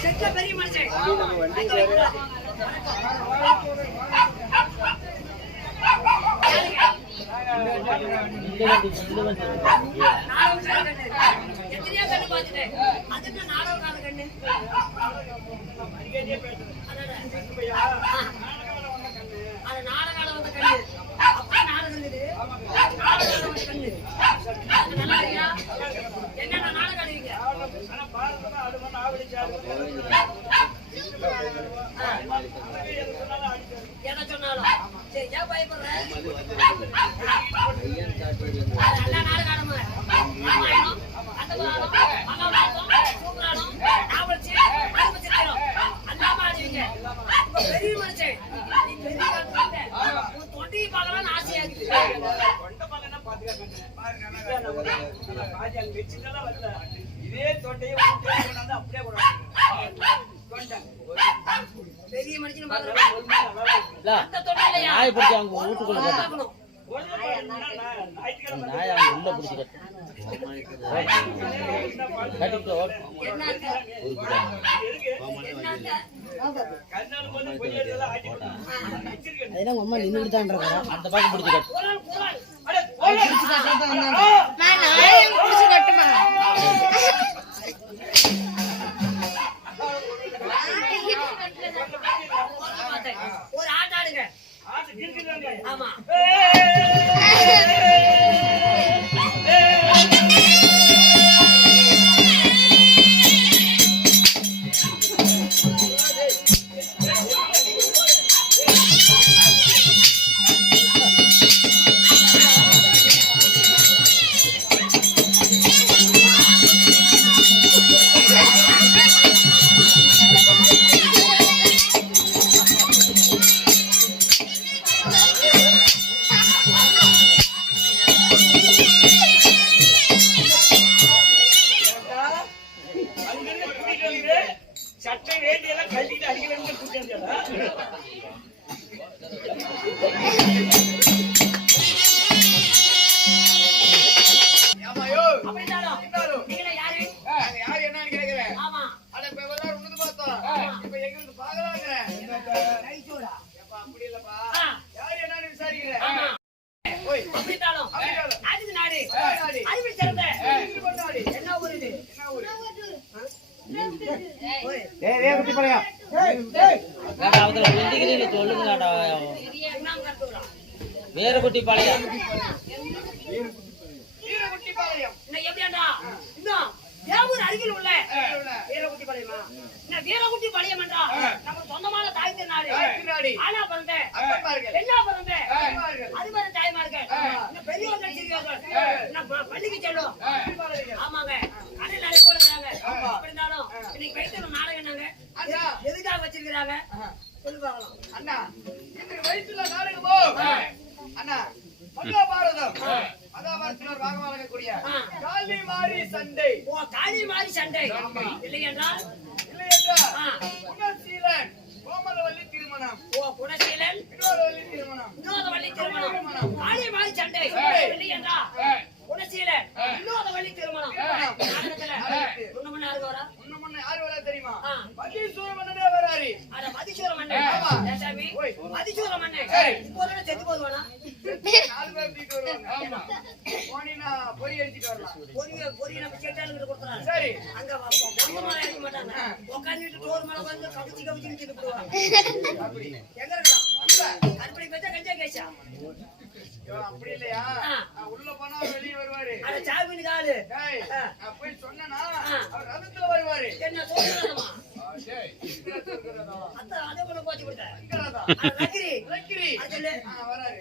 செட்ல பெரிய மனுஷன் எத்தனையா கண்ணு பாத்துட்டேன் அதுக்கு நாடகம் கால கண்ணு அது நாடகால வந்த கண்ணு அப்ப நாடகம் கண்ணு நல்லா இருக்கியா என்னென்ன நாடகம் ஆடுவீங்க என்ன சொன்னாலும் சரி ஏன் பயப்படுற நல்லா நாடகம் ஆடுமா பெரிய மனுஷன் தொண்டி பார்க்கலாம்னு ஆசையா இருக்கு இதே தொண்டையை அப்படியே பெரிய மனுஷன் அம்மா நின்றுட்டான் அந்த பக்கம் பிடிச்சு ஒரு ஆட்டாடுங்க ஆமா சட்டை வேண்டியெல்லாம் கட்டிட்டு அடிக்க யாரு என்னன்னு கேக்குறேன் இப்ப எங்களுக்கு பாக்கலாங்கிறேன் அப்படி இல்லப்பா யாரு என்னன்னு விசாரிக்கிறேன் என்ன ஊரு வீரகுட்டி பாளையம் அருகில் உள்ள வீரகுட்டி பாளையமா வீரகுட்டி பாளையம் என்றா நம்ம சொந்தமான தாய் திருநாடு ஆனா பிறந்த என்ன பிறந்த அது மாதிரி தாய்மார்கள் பெரியவர்கள் பள்ளிக்கு செல்லும் ஆமாங்க கடல் நடை போடுறாங்க அப்படி இருந்தாலும் இன்னைக்கு வைத்தியம் நாடகம் என்னங்க எதுக்காக வச்சிருக்கிறாங்க சொல்லி பார்க்கலாம் அண்ணா இன்னைக்கு வயிற்றுல நாடகமோ அண்ணா மகாபாரதம் மகாபாரதத்தினர் பாகமாக இருக்கக்கூடிய காளி மாரி சண்டை காளி மாரி சண்டை இல்லை என்றால் குணசீலன் கோமலவல்லி திருமணம் குணசீலன் வினோதவல்லி திருமணம் காளி மாரி சண்டை இல்லை என்றால் குணசீலன் வினோதவல்லி திருமணம் யாரு வரா தெரியுமா மதிசூர மன்னனே வராரு அட மதிசூர மன்னன் சாமி மதிசூர மன்னன் போறே செத்து போடுவானா நாலு பேர் தீட்டு வருவாங்க ஆமா போனினா பொரி அடிச்சிட்டு வரலாம் பொரி நம்ம கேட்டாலுங்க கொடுத்தறாங்க சரி அங்க பொம்மமால இருக்க மாட்டாங்க உட்கார்ந்துட்டு டோர் மேல வந்து கவிச்சி நிக்கிட்டு போடுவாங்க அப்படி எங்க இருக்கலாம் கற்பனை பேச்சா கஞ்சா கேச்சா அப்படி இல்லையா உள்ள போனா வெளிய வருவாரு அட சாமின் காலு நான் போய் சொன்னனா அவர் ரதத்துல வருவாரு என்ன சொல்றதமா அத அதே போல போச்சு விட்டேன் லக்கிரி லக்கிரி அதல வராரு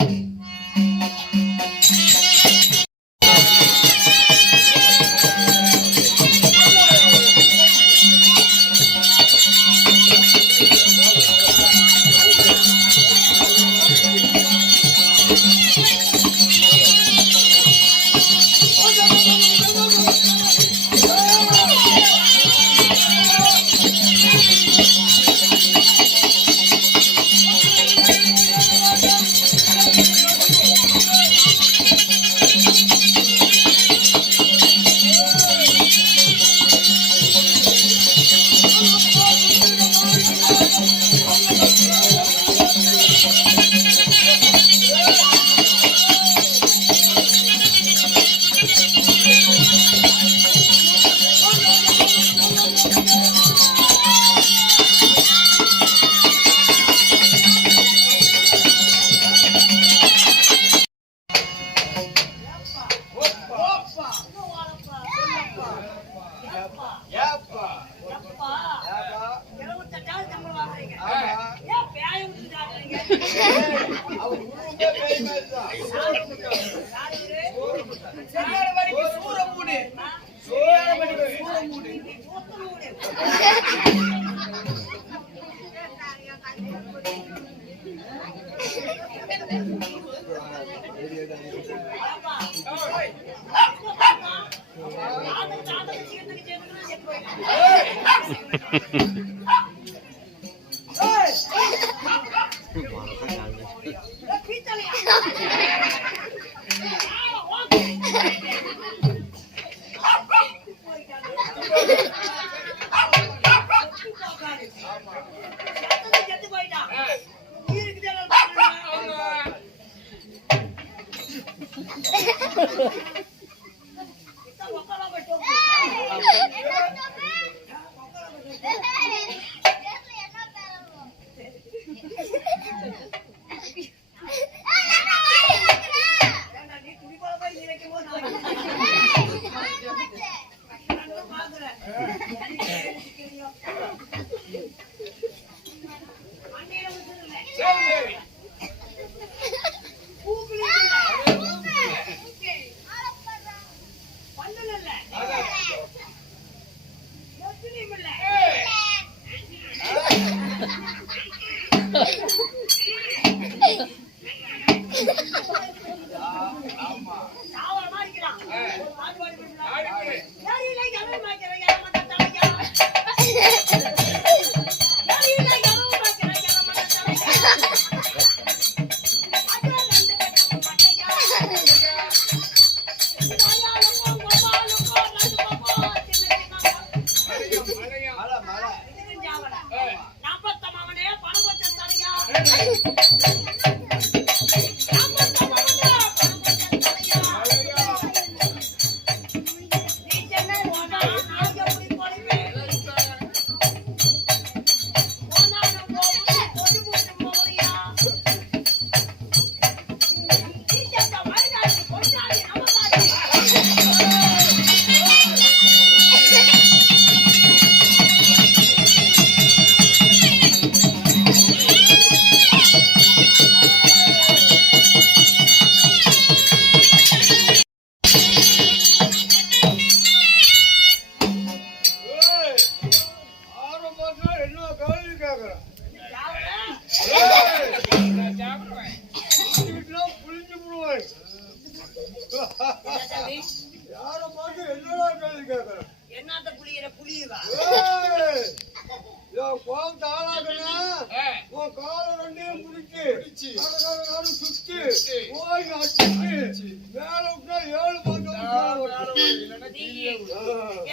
என்னத்த புளியற புளியவா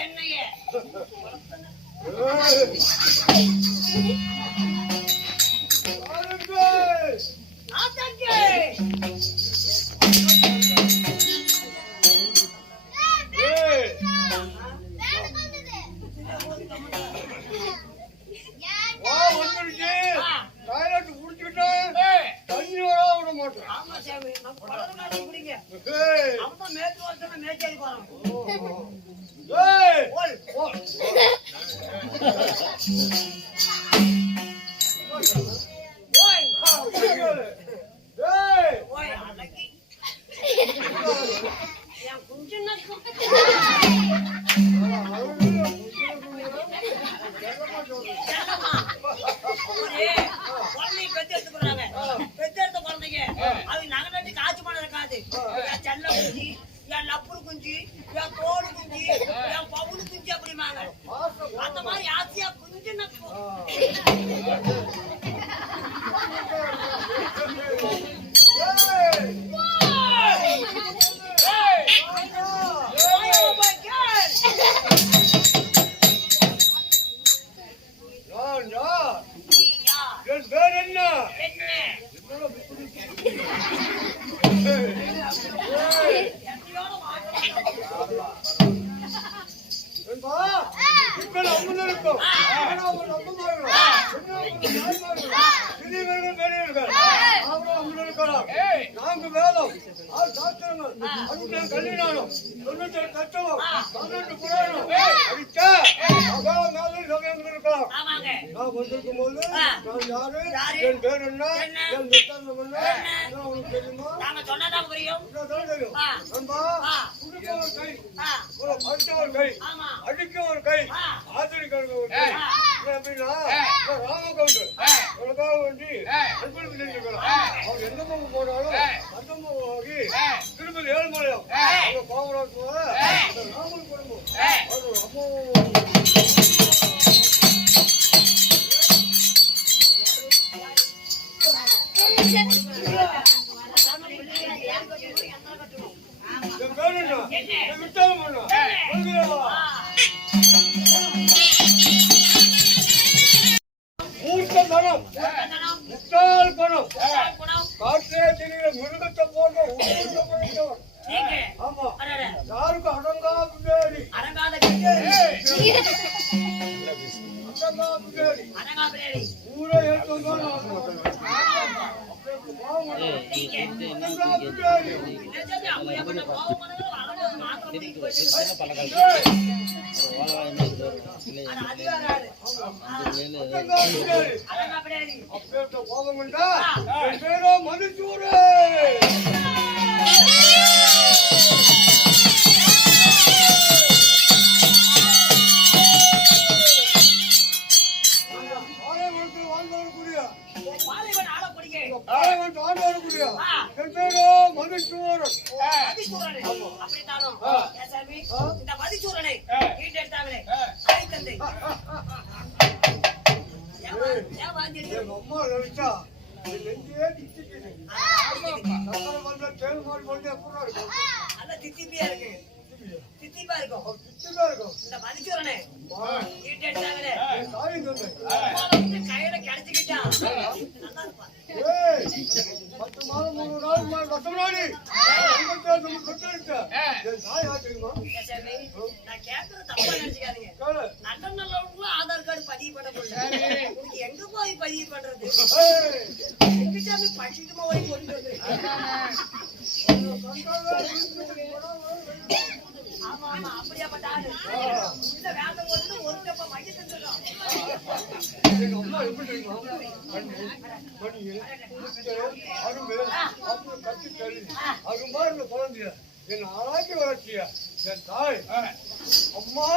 என்னைய திருப்பதி ஏழுமலையம் பாவராஜ் அடங்கா பிள்ளையாடி நீங்க என்ன சாமி அப்படியாப்பட்ட கோபம் பண்ணது வரும்போது மாத்திரம் முடிக்க போயிட்டு பழக்கம் அது வேற ஆளு. அடங்கா பிள்ளையாடி பாலைவன் ஆள பிடிக்க மதிசூரனை அப்படித்தானோ ஏன் சாமி இந்த மதிசூரனை ஈட்டெடுத்தாங்களே தாய் தந்தை ஏன் வாங்கிட்டு நல்ல தித்திப்பியா இருக்கு தித்திப்பா இருக்கும் இந்த மதிசூரனை ஈட்டெடுத்தாங்களே கையில கிடைச்சுக்கிட்டான் நல்லா இருப்பா 10 மாதம் 3 நாள் வசமாடி ஏன் சாமி நான் கேட்கறது தப்பா நினைச்சுக்காதீங்க நல்ல நல்லவங்களும் ஆதார் கார்டு பதிவு பண்ண முடியல உனக்கு எங்க போய் பதிவு பண்றது எங்க சாமி பட்சிக்குமா போய் கொண்டு வந்து ஆமா ஆமா அப்படியாப்பட்ட ஆளு இந்த வேலை போட்டு ஒரு டப்பா மைய தந்துடும் என் ஆளாக்கி வளர்ச்சிய என் தாய் அம்மா